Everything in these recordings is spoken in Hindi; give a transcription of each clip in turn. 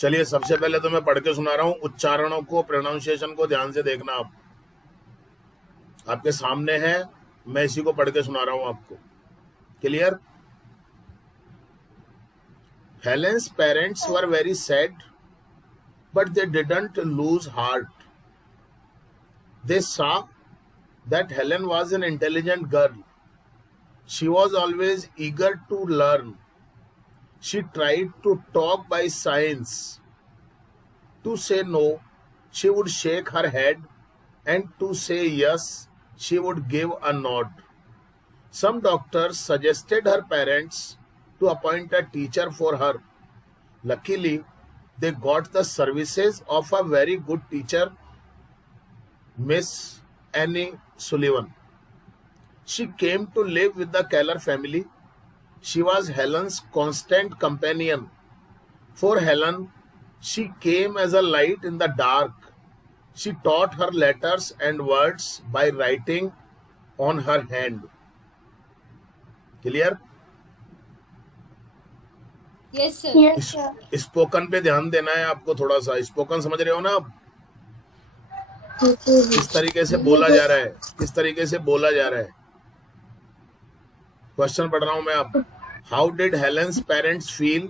चलिए सबसे पहले तो मैं पढ़ के सुना रहा हूं, उच्चारणों को, प्रोनाउंसिएशन को ध्यान से देखना। आप आपके सामने है, मैं इसी को पढ़ के सुना रहा हूं आपको। Clear? Helen's parents were very sad but they didn't lose heart. They saw that Helen was an intelligent girl. She was always eager to learn. She tried to talk by signs. To say no, she would shake her head, and to say yes, she would give a nod. Some doctors suggested her parents to appoint a teacher for her. Luckily, they got the services of a very good teacher, Miss Annie Sullivan. She came to live with the Keller family. She was Helen's constant companion. For Helen, she came as a light in the dark. She taught her letters and words by writing on her hand. Clear? Yes sir. Yes sir. Spoken पे ध्यान देना है आपको थोड़ा सा। स्पोकन समझ रहे हो ना आप? किस तरीके से बोला जा रहा है, किस तरीके से बोला जा रहा है। क्वेश्चन पढ़ रहा हूं मैं अब। How did Helen's parents feel?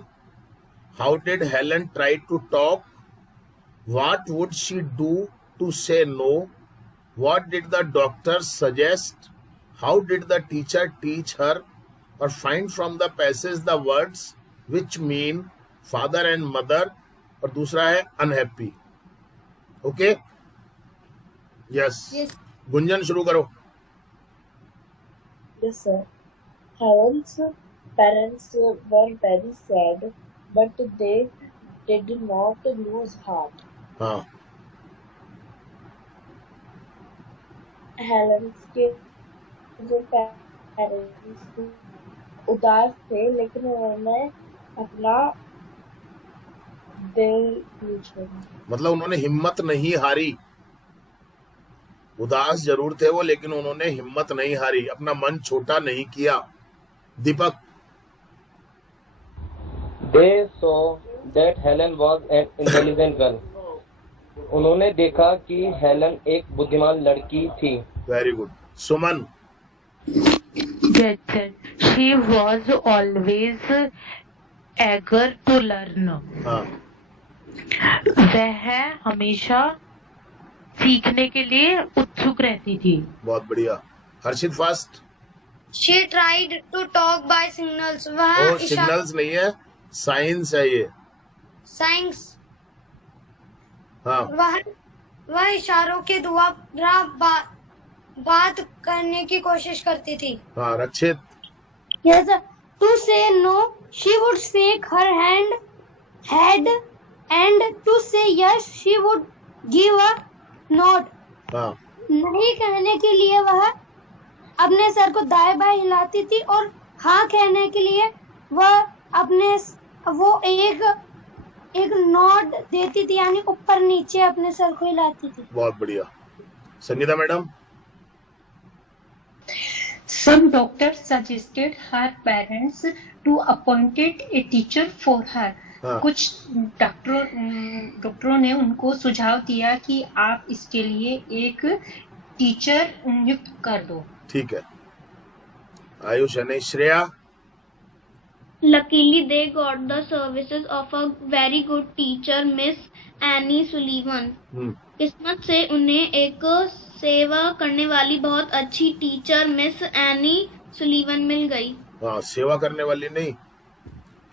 How did Helen try to talk? What would she do to say no? What did the doctor suggest? How did the teacher teach her? और find from the passage the words which mean father and mother. और दूसरा है अनहैप्पी। Okay, yes. गुंजन शुरू करो। Yes, sir. Helen's parents were very sad, but they did not lose heart. हाँ, हेलेंस के जो पेरेंट्स उदास थे, लेकिन उन्होंने अपना दिल नहीं छोड़ा। मतलब उन्होंने हिम्मत नहीं हारी। उदास जरूर थे वो, लेकिन उन्होंने हिम्मत नहीं हारी, अपना मन छोटा नहीं किया। दीपक। They saw that Helen was an intelligent girl. उन्होंने देखा कि हेलन एक बुद्धिमान लड़की थी। Very good. Suman. Yes, sir. She was always eager to learn. हाँ, वह हमेशा सीखने के लिए उत्सुक रहती थी। बहुत बढ़िया। हर्षित fast. She tried to talk by signals. वह ओ, सिग्नल्स नहीं है, साइंस है ये। साइंस। हाँ, वह इशारों के द्वारा बात करने की कोशिश करती थी। हाँ। रक्षित। Yes, sir. To say no, she would shake her head, and to say yes, she would give a nod. हाँ, नहीं कहने के लिए वह अपने सर को दाएं बाएं हिलाती थी, और हाँ कहने के लिए वो एक नॉड देती थी, यानी ऊपर नीचे अपने सर को हिलाती थी। बहुत बढ़िया। Sangeeta madam. Some doctors suggested her parents to appointed a teacher for her. हाँ, कुछ डॉक्टरों ने उनको सुझाव दिया कि आप इसके लिए एक टीचर नियुक्त कर दो। ठीक है। आयुष है नहीं। Shreya. Luckily, they got the services of a very good teacher, Miss Annie Sullivan. किस्मत से उन्हें एक सेवा करने वाली बहुत अच्छी टीचर मिस एनी सुलीवन मिल गई। हाँ, सेवा करने वाली नहीं,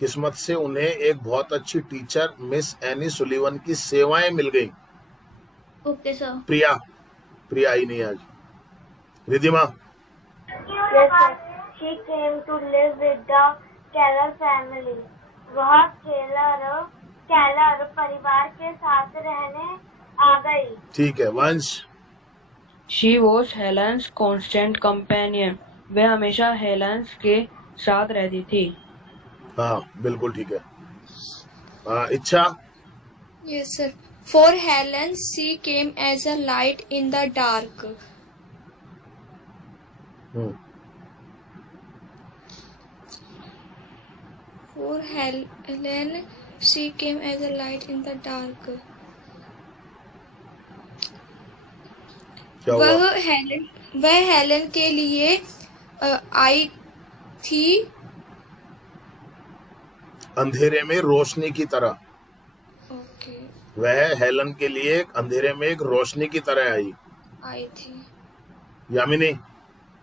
किस्मत से उन्हें एक बहुत अच्छी टीचर मिस एनी सुलीवन की सेवाएं मिल गई। Okay sir. प्रिया आई नहीं आज। Ridhima. Yes, sir. She came to live with the Keller family. वह केलर परिवार के साथ रहने आ गई। ठीक है। वंश। She was Helen's constant companion. वह हमेशा हेलेंस के साथ रहती थी। हाँ, बिल्कुल ठीक है। इच्छा। Yes, sir. For Helen, she came as a light in the dark. For Helen, she came as a light in the dark. क्या हुआ? वह हेलन के लिए आई थी अंधेरे में रोशनी की तरह। ओके वह हेलन के लिए अंधेरे में एक रोशनी की तरह आई थी। Yamini,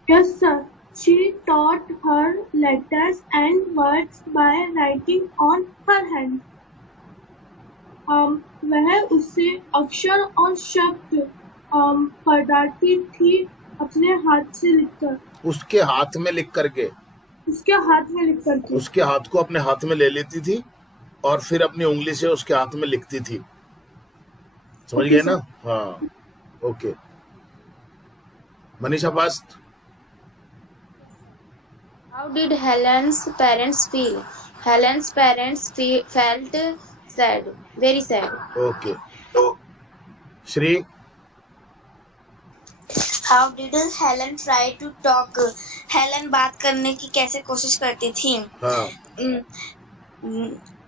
Yes, sir. She taught her letters and words by writing on her hand. वह उससे अक्षर और शब्द पढ़ाती थी अपने हाथ से लिखकर। उसके हाथ में लिख करके, उसके हाथ में लिखकर थी। उसके हाथ को अपने हाथ में ले लेती थी और फिर अपनी उंगली से उसके हाथ में लिखती थी। समझ गए ना? हाँ, okay. Manisha fast. How did Helen's parents feel? Helen's parents felt sad, very sad. Okay. Shri. How did Helen try to talk? Helen बात करने की कैसे कोशिश करती थी? हाँ,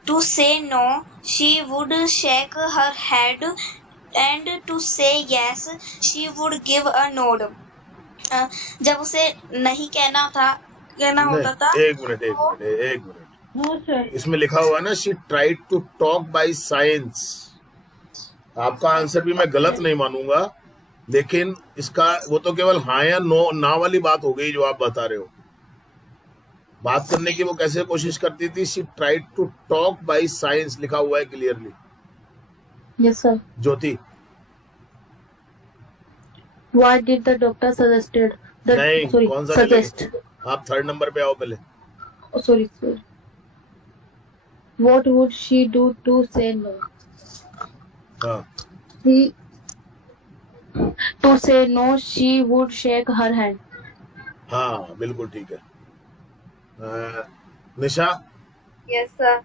To say no, she would shake her head, and to say yes, she would give a nod. जब उसे नहीं कहना होता था। एक मिनट। हाँ सर। इसमें लिखा हुआ है ना, she tried to talk by science. आपका आंसर भी मैं गलत नहीं मानूंगा, लेकिन इसका वो तो केवल हाँ या नो ना वाली बात हो गई जो आप बता रहे हो। बात करने की वो कैसे कोशिश करती थी? She tried to talk by science लिखा हुआ है clearly. Yes, sir. Jyoti. What did the doctor suggested? नहीं, Sorry, कौन सा suggest. चलेगा? आप थर्ड नंबर पे आओ पहले। Oh, sorry. What would she do to say no? हाँ, To say no, she would shake her hand. हाँ, बिल्कुल ठीक है। निशा। Yes, sir.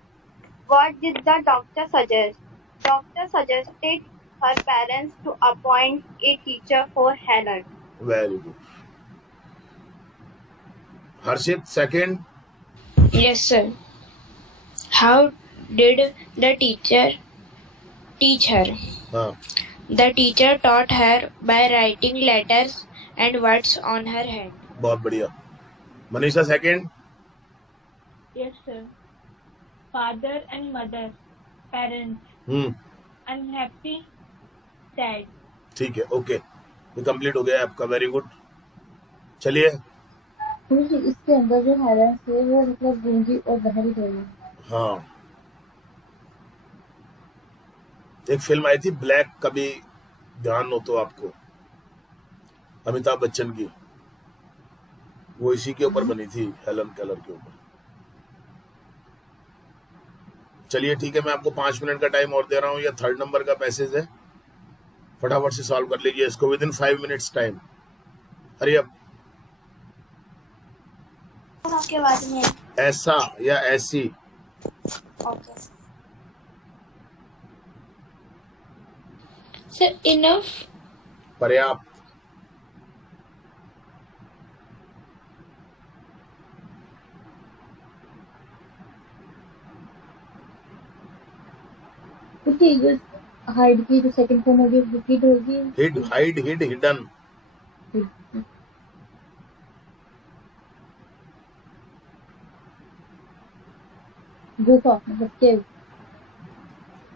What did the doctor suggest? Doctor suggested her parents to appoint a teacher for Helen. Very good. Harshit second. Yes, sir. How did the teacher teach her? हाँ, The teacher taught her by writing letters and words on her hand. बहुत बढ़िया। Manisha second. Yes, sir. Father and mother, parents, unhappy, sad. ठीक है, ओके, ये कंप्लीट हो गया आपका। Very good. चलिए। इसके अंदर जो हेलेंस है वो मतलब गूंगी और बहरी दोनों। हाँ, एक फिल्म आई थी ब्लैक, कभी ध्यान हो तो आपको, अमिताभ बच्चन की, वो इसी के ऊपर बनी थी, हेलन केलर के ऊपर। चलिए ठीक है, मैं आपको 5 मिनट का टाइम और दे रहा हूँ। ये थर्ड नंबर का पैसेज है, फटाफट से सॉल्व कर लीजिए इसको विद इन 5 मिनट्स टाइम। अरे अब आपके आवाज में ऐसा या ऐसी। okay. Sir, enough. पर्याप्त। ठीक, हाइड की जो सेकंड फॉर्म होगी रिपीट होगी। Hid, hide, hid, hidden. गुफा मतलब केव।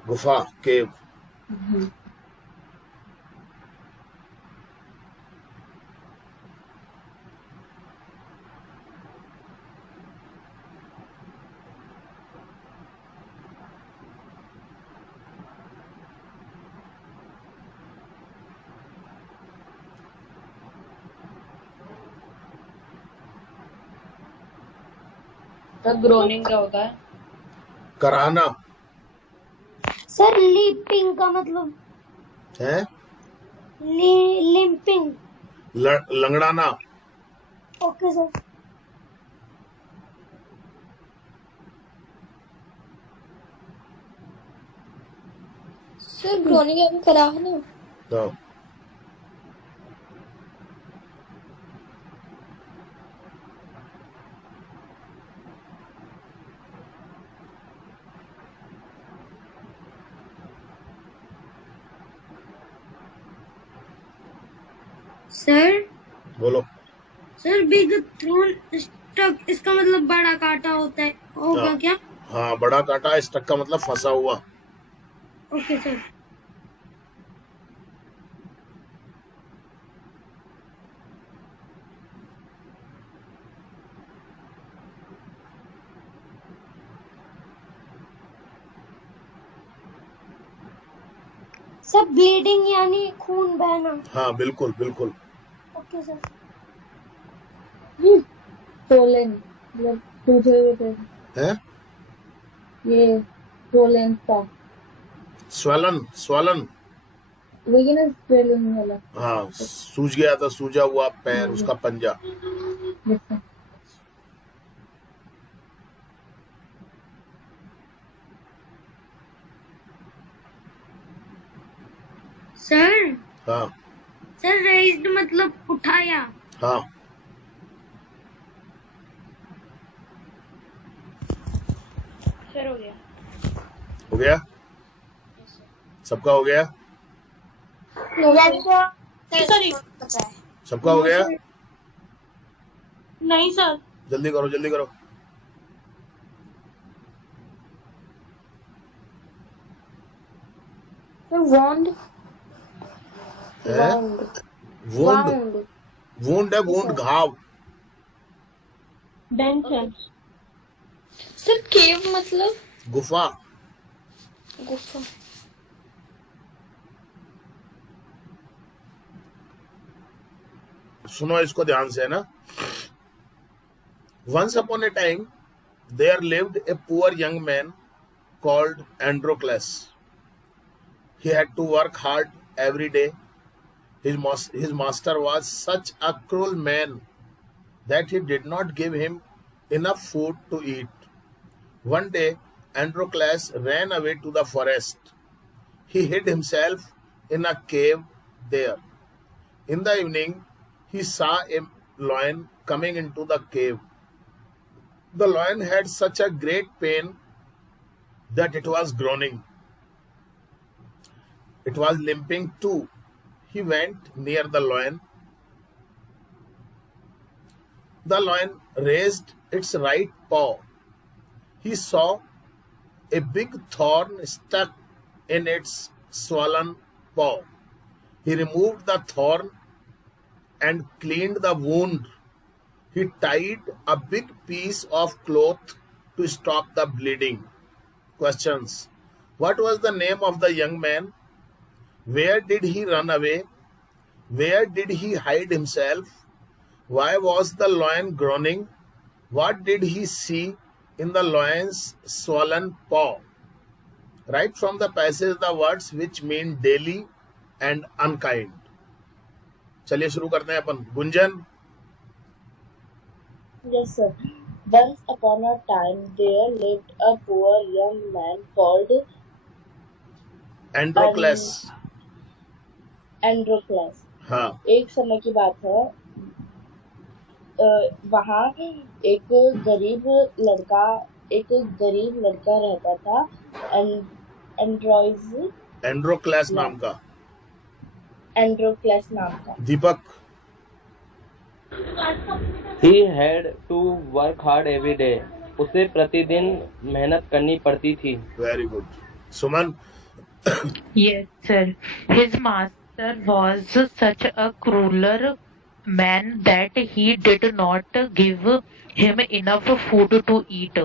गुफा, केव। ग्रोनिंग क्या होता है? कराना सर लिपिंग का मतलब है, लिम्पिंग। लंगड़ाना। Okay sir. सर ग्रोनिंग अभी करा है ना। तो सर बोलो। सर बिग थ्रोन स्टक इसका मतलब बड़ा कांटा होता है होगा हाँ। क्या? हाँ, बड़ा कांटा, स्टक का मतलब फंसा हुआ। Okay sir. सर ब्लीडिंग यानी खून बहना। हाँ, बिल्कुल बिल्कुल। Okay sir. सोलन मतलब सूजे हुए है ये सोलन का स्वलन, स्वलन। वही ना स्वेलिंग वाला। हाँ, सूज गया था, सूजा हुआ पैर, उसका पंजा। जैसा सर हाँ सर रेज्ड मतलब उठाया। हाँ, सर हो गया। हो गया, सबका हो गया, सबका हो गया। नहीं सर। जल्दी करो, जल्दी करो। वॉन्ड है वुंड, वुंड है, वुंड घाव। डेंट है। सर केव मतलब गुफा। गुफा। सुनो इसको ध्यान से, है ना। Once upon a time, there lived a poor young man called Androcles. He had to work hard every day. His master was such a cruel man that he did not give him enough food to eat. One day, Androcles ran away to the forest. He hid himself in a cave there. In the evening, he saw a lion coming into the cave. The lion had such a great pain that it was groaning. It was limping too. He went near the lion. The lion raised its right paw. He saw a big thorn stuck in its swollen paw. He removed the thorn and cleaned the wound. He tied a big piece of cloth to stop the bleeding. Questions. What was the name of the young man? Where did he run away? Where did he hide himself? Why was the lion groaning? What did he see in the lion's swollen paw? Write from the passage the words which mean daily and unkind. चलिए शुरू करते हैं अपन। Gunjan. Yes, sir. Once upon a time, there lived a poor young man called Androcles. Androcles. हाँ, एक समय की बात है, वहाँ एक गरीब लड़का रहता था, एंड्रोक्लेस नाम का। एंड्रोक्लेस नाम का। दीपक। He had to work hard every day. उसे प्रतिदिन मेहनत करनी पड़ती थी। Very good. Suman. Yes, sir. His master was such a cruel man that he did not give him enough food to eat.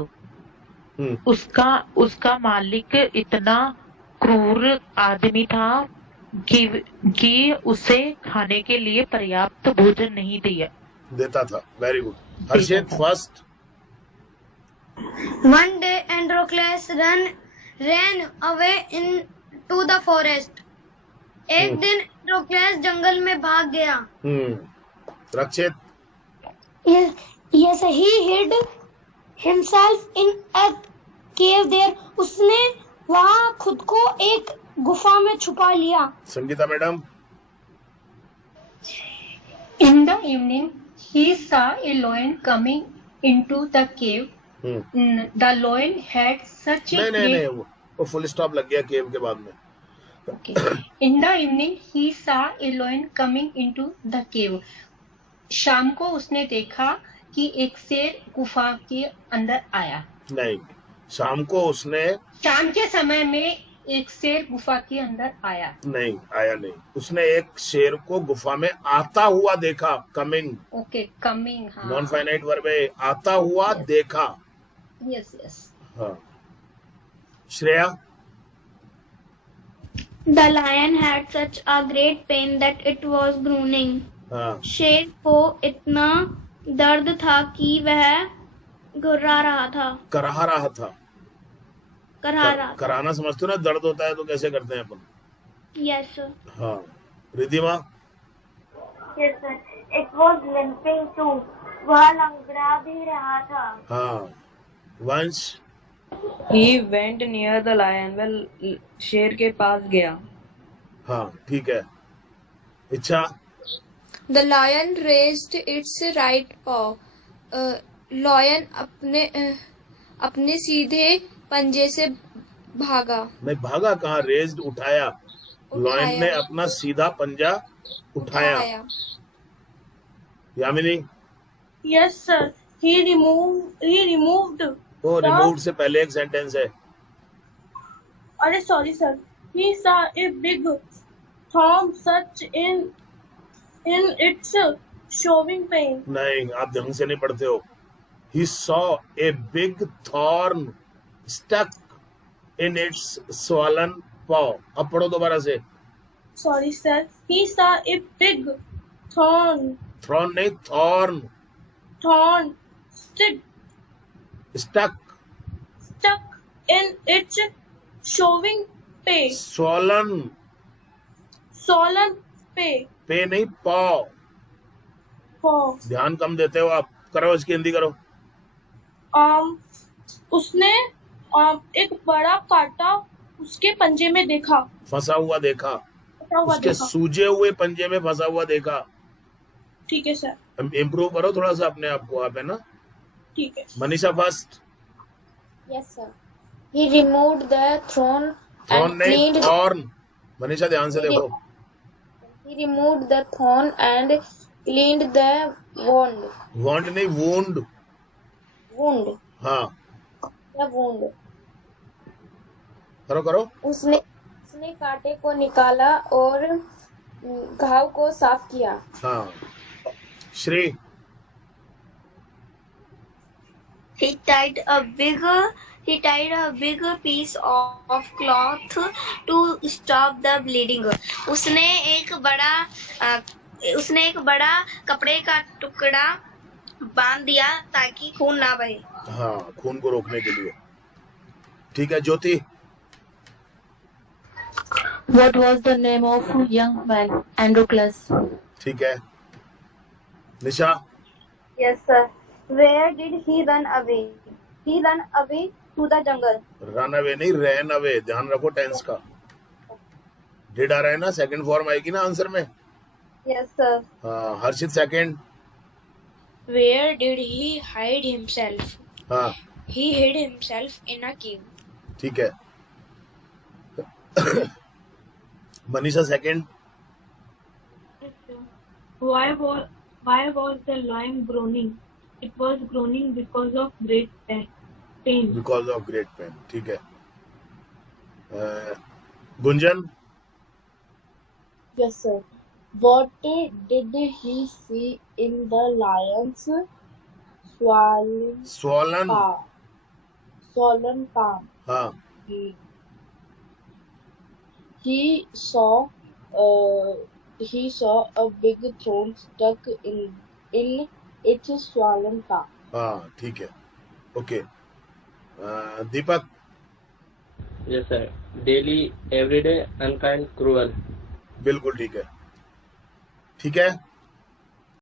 उसका मालिक इतना क्रूर आदमी था कि उसे खाने के लिए पर्याप्त भोजन नहीं देता था। Very good. Harshit first. One day Androcles ran away into the forest. एक दिन एंड्रोक्लेस जंगल में भाग गया। रक्षित। Yes, he hid himself in a cave there. उसने वहाँ खुद को एक गुफा में छुपा लिया। Sangeeta madam. In the evening, he saw a lion coming into the cave. The lion had such a नहीं, वो फुल स्टॉप लग गया केव के बाद में। Okay. In the evening, he saw a lion coming into the cave. शाम को उसने देखा कि एक शेर गुफा के अंदर आया. नहीं, शाम को उसने, शाम के समय में एक शेर गुफा के अंदर आया. नहीं आया नहीं, उसने एक शेर को गुफा में आता हुआ देखा. कमिंग. Okay, coming. हाँ. नॉन फाइनाइट वर्ब है. आता हुआ देखा. Yes yes. हाँ. Shreya. The lion had such a great pain that it was groaning. हाँ. शेर को इतना दर्द था कि वह घुर्रा रहा था. कराह रहा था. कराना समझते हो ना, दर्द होता है तो कैसे करते हैं अपन. Yes sir. हाँ. Riddhima. Yes sir. It was limping too. वह लंगड़ा भी रहा था. हाँ. वंश. He went near the lion. वह शेर के पास गया. हाँ, ठीक है. इच्छा. The lion raised its right paw. Lion अपने सीधे पंजे से भागा. नहीं, भागा कहाँ, रेज्ड उठाया. लॉयन ने अपना सीधा पंजा उठाया. Yamini. Yes sir. He removed. ओ, रिमूव्ड से पहले एक सेंटेंस है. अरे sorry sir. He saw a big thorn such in its showing pain. नहीं, आप ढंग से नहीं पढ़ते हो. He saw a big thorn stuck in its swollen paw. अब पढ़ो दोबारा से. Sorry sir. He saw a big thorn. Thorn नहीं, thorn. Thorn Stuck in its showing pain. Swollen. Pain. पे नहीं, paw. paw. ध्यान कम देते हो आप. करो इसकी हिंदी करो. उसने एक बड़ा कांटा उसके पंजे में देखा. फंसा हुआ देखा. उसके सूजे हुए पंजे में फंसा हुआ देखा. ठीक है सर. इम्प्रूव करो थोड़ा सा अपने आप को, आप है ना. ठीक है. Manisha first. Yes sir. He removed the thorn and नहीं, cleaned. thorn. मनीषा ध्यान से देखो. He removed the thorn and cleaned the wound. Wound नहीं, wound. Wound. हाँ. The wound. करो. उसने कांटे को निकाला और घाव को साफ किया. हाँ. Shri. He tied a big piece of cloth to stop the bleeding. उसने एक बड़ा कपड़े का टुकड़ा बांध दिया ताकि खून ना बहे. हाँ, खून को रोकने के लिए. ठीक है. ज्योति. What was the name of young man? Androcles. ठीक है. निशा. Yes sir. Where did he run away? He ran away to the jungle. Run away नहीं, रैन अवे. ध्यान रखो टेंस का. डिड आ रहा है ना, सेकंड फॉर्म आएगी ना आंसर में. Yes sir. हाँ. हर्षित second. Where did he hide himself? हाँ. He hid himself in a cave. ठीक है. Manisha second. Why was the lion groaning? It was groaning because of great pain. Because of great pain. ठीक है. Gunjan. Yes sir. What did he see in the lion's swollen palm? हाँ. He saw a big thorn stuck in its swollen palm. हाँ, ठीक है. ओके. दीपक. Yes sir. Daily, everyday, unkind, cruel. बिल्कुल ठीक है. ठीक है.